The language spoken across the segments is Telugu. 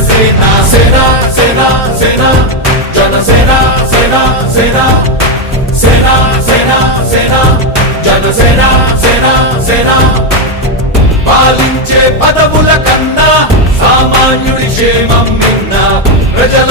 జనసేన సేన సేన సేన జనసేన సేన సేన సేన సేన సేన జనసేన సేన సేన. పాలించే పదవుల కన్నా సామాన్యుడి క్షేమం నిన్న ప్రజల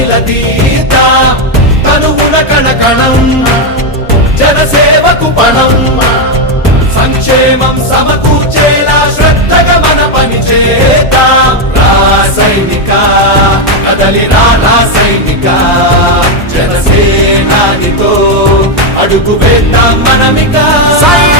నిలదీత తనువున కణకణం జనసేవకు పణం. సంక్షేమం సమకూర్చేలా శ్రద్ధగా మన పని చేత రాసైనిక కదలి రాసైనిక జనసేనానితో అడుగు వేద్దాం మనమిక. సైనిక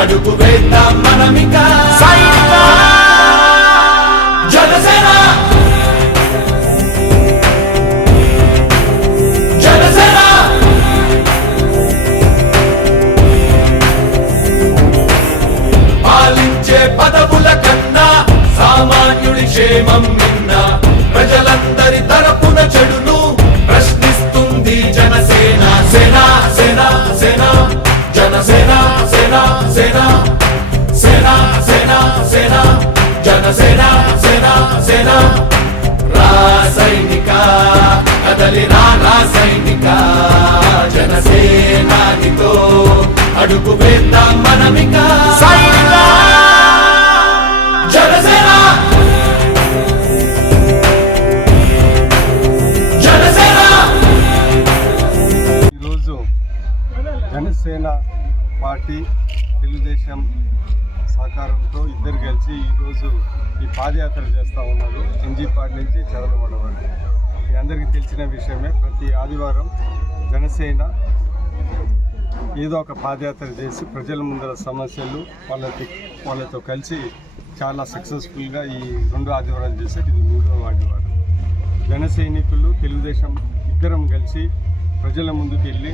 అడుగు వేద్దాం మనమిక. సైనికా కదలి రా రాసైనిక జనసేనానితో అడుగు వేద్దాం మనమిక. జనసేన! ఈరోజు జనసేన పార్టీ తెలుగుదేశం సహకారంతో ఇద్దరు కలిసి ఈరోజు ఈ పాదయాత్ర చేస్తూ ఉన్నారు. ఎంజీపాటి నుంచి చదలబడ వరకు మీ అందరికీ తెలిసిన విషయమే. ప్రతి ఆదివారం జనసేన ఏదో ఒక పాదయాత్ర చేసి ప్రజల ముందర సమస్యలు వాళ్ళకి వాళ్ళతో కలిసి చాలా సక్సెస్ఫుల్గా ఈ రెండు ఆదివారాలు చేస్తే ఇది మూడో ఆదివారం. జన సైనికులు తెలుగుదేశం ఇద్దరం కలిసి ప్రజల ముందుకు వెళ్ళి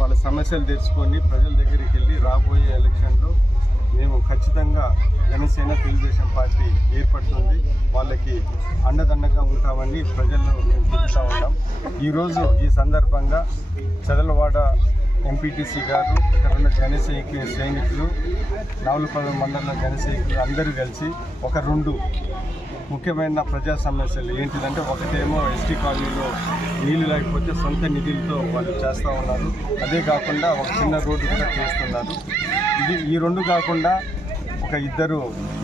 వాళ్ళ సమస్యలు తెలుసుకొని ప్రజల దగ్గరికి వెళ్ళి రాబోయే ఎలక్షన్లో మేము ఖచ్చితంగా జనసేన తెలుగుదేశం పార్టీ ఏర్పడుతుంది. వాళ్ళకి అండదండగా ఉంటామని ప్రజల్లో మేము చెప్తా ఉన్నాం. ఈరోజు ఈ సందర్భంగా చదలవాడ ఎంపీటీసీ గారు ఇక్కడ ఉన్న సైనికులు నవలపల్లి మండలంలో జన అందరూ కలిసి ఒక రెండు ముఖ్యమైన ప్రజా సమస్యలు ఏంటిదంటే ఒకటేమో ఎస్టీ కాలనీలో నీళ్ళు లేకపోతే సొంత నిధులతో వాళ్ళు చేస్తూ ఉన్నారు. అదే కాకుండా ఒక చిన్న రోడ్డు కూడా చేస్తున్నారు. ఇది ఈ రెండు కాకుండా ఒక ఇద్దరు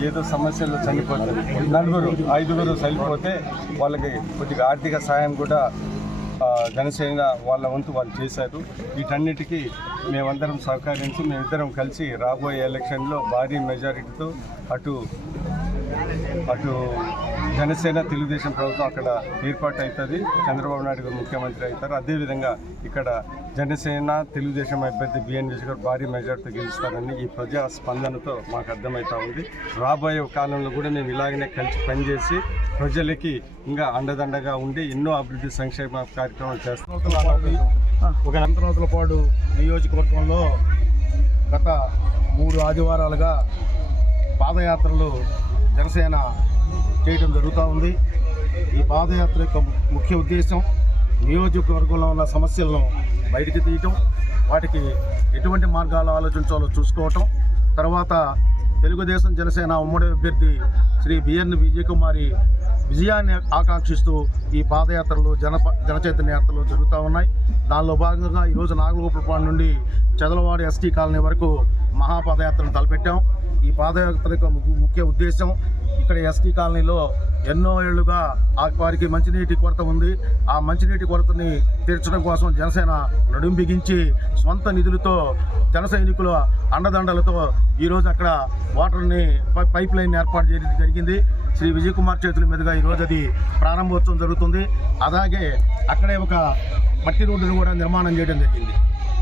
ఏదో సమస్యల్లో చనిపోతారు. నలుగురు ఐదుగురు చనిపోతే వాళ్ళకి కొద్దిగా ఆర్థిక సాయం కూడా జనసేన వాళ్ళ వంతు వాళ్ళు చేశారు. వీటన్నిటికీ మేమందరం సహకరించి మేమిద్దరం కలిసి రాబోయే ఎలక్షన్లో భారీ మెజారిటీతో అటు అటు జనసేన తెలుగుదేశం ప్రభుత్వం అక్కడ ఏర్పాటు అవుతుంది చంద్రబాబు నాయుడు గారు ముఖ్యమంత్రి అవుతారు అదేవిధంగా ఇక్కడ జనసేన తెలుగుదేశం అభ్యర్థి బిఎన్ విజయ్ గారు భారీ మెజార్టీతో గెలుస్తారని ఈ ప్రజా స్పందనతో మాకు అర్థమవుతా ఉంది. రాబోయే కాలంలో కూడా మేము ఇలాగనే కలిసి పనిచేసి ప్రజలకి ఇంకా అండదండగా ఉండి ఎన్నో అభివృద్ధి సంక్షేమ కార్యక్రమాలు చేస్తాం. ఒక అంతరావతల పాడు నియోజకవర్గంలో గత మూడు ఆదివారాలుగా పాదయాత్రలు జనసేన చేయడం జరుగుతూ ఉంది. ఈ పాదయాత్ర యొక్క ముఖ్య ఉద్దేశం నియోజకవర్గంలో ఉన్న సమస్యలను బయటికి తీయటం వాటికి ఎటువంటి మార్గాలు ఆలోచించాలో చూసుకోవటం తర్వాత తెలుగుదేశం జనసేన ఉమ్మడి అభ్యర్థి శ్రీ బిఎన్ విజయకుమారి విజయాన్ని ఆకాంక్షిస్తూ ఈ పాదయాత్రలు జన జనచైతన్య యాత్రలు జరుగుతూ ఉన్నాయి. దానిలో భాగంగా ఈరోజు నాగలగోపురపాడు నుండి చదలవాడి ఎస్టీ కాలనీ వరకు మహాపాదయాత్రను తలపెట్టాం. ఈ పాదయాత్ర యొక్క ము- ముఖ్య ఉద్దేశం ఇక్కడ ఎస్టీ కాలనీలో ఎన్నో ఏళ్ళుగా ఆ వారికి మంచినీటి కొరత ఉంది. ఆ మంచినీటి కొరతని తీర్చడం కోసం జనసేన నడుం బిగించి సొంత నిధులతో జన సైనికుల అండదండలతో ఈరోజు అక్కడ వాటర్ని పై- పైప్ లైన్ ఏర్పాటు చేయడం జరిగింది. శ్రీ విజయ్ కుమార్ చేతుల మీదుగా ఈరోజు అది ప్రారంభోత్సవం జరుగుతుంది. అలాగే అక్కడే ఒక మట్టి రోడ్డును కూడా నిర్మాణం చేయడం జరిగింది.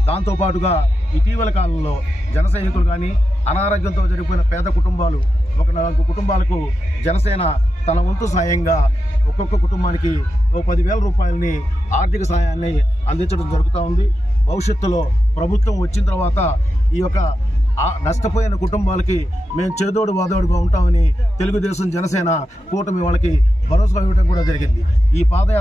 దాంతోపాటుగా ఇటీవల కాలంలో జనసైనికులు కానీ అనారోగ్యంతో జరిగిపోయిన పేద కుటుంబాలు ఒక నాలుగు కుటుంబాలకు జనసేన తన వంతు సాయంగా ఒక్కొక్క కుటుంబానికి ఓ పదివేల రూపాయలని ఆర్థిక సాయాన్ని అందించడం జరుగుతూ ఉంది. భవిష్యత్తులో ప్రభుత్వం వచ్చిన తర్వాత ఈ యొక్క నష్టపోయిన కుటుంబాలకి మేము చేదోడు వాదోడుగా ఉంటామని తెలుగుదేశం జనసేన కూటమి వాళ్ళకి భరోసా ఇవ్వడం కూడా జరిగింది. ఈ పాదయాత్ర